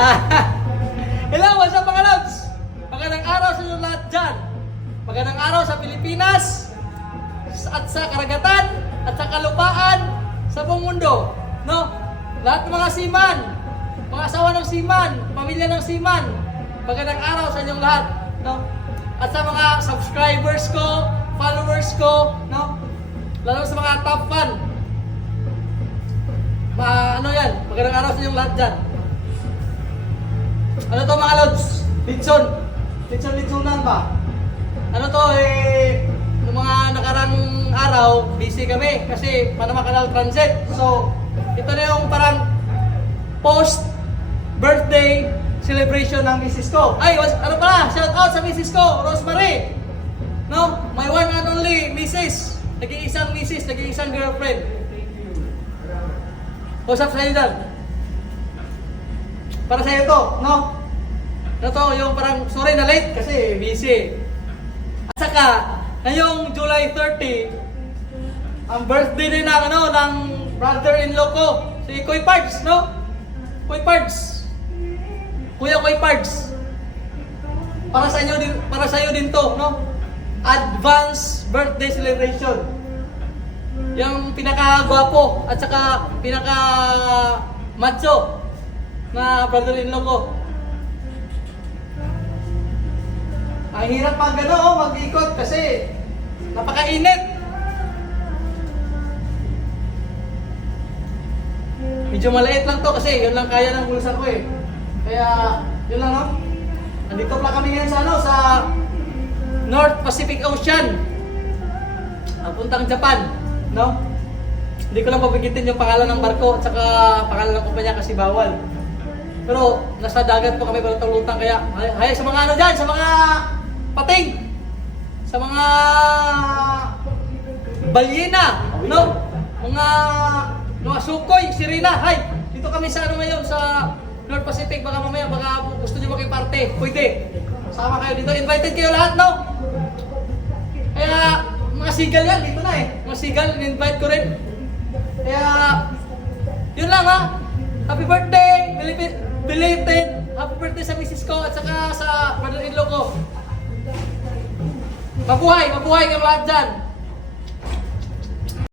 Hello, what's up mga lods? Magandang araw sa inyo lahat dyan. Magandang araw sa Pilipinas, at sa karagatan, at sa kalupaan, sa buong mundo. No? Lahat ng mga seaman, mga asawa ng seaman, pamilya ng seaman, magandang araw sa inyong lahat. No? At sa mga subscribers ko, followers ko, no? Lalo sa mga top fan. Magandang araw sa inyong lahat dyan. Ano to mga lods? Litsunan ba? Ano to noong mga nakarang araw, busy kami kasi Panama Canal Transit. So, ito na yung parang post-birthday celebration ng misis ko. Ay, ano pala? Shout out sa misis ko, Rosemary. No? My one and only misis. Nag-iisang misis, nag-iisang girlfriend. What's up sa inyo dyan? Para sa iyo to, no? Ano to, yung parang, sorry na late kasi busy. At saka, ngayong July 30, ang birthday din ng brother-in-law ko, si Kuy Pards, no? Kuy Pards. Kuya Kuy Pards. Para sa iyo din to, no? Advance birthday celebration. Yung pinaka-gwapo at saka pinaka-macho na brother-in-law ko. Ang hirap mag-ikot kasi napakainit. Medyo maliit lang to kasi yun lang kaya ng bulsa ko eh. Kaya yun lang, no? Nandito pala kami ngayon sa North Pacific Ocean. Puntang Japan, no? Hindi ko lang pabigitin yung pangalan ng barko at saka pangalan ng kumpanya kasi bawal. Pero nasa dagat po kami balutang-lutang kaya hay sa mga dyan, sa mga pating, sa mga balyena, no? Mga sukoy, sirena, hay! Dito kami sa ngayon sa North Pacific, baka gusto niyo makiparte, pwede. Sama kayo dito, invited kayo lahat, no? Kaya mga sigal yan, dito na mga sigal, in-invite ko rin. Kaya yun lang happy birthday, belated happy birthday sa misis ko at saka sa brother-in-law ko. Mabuhay kayong lahat dyan.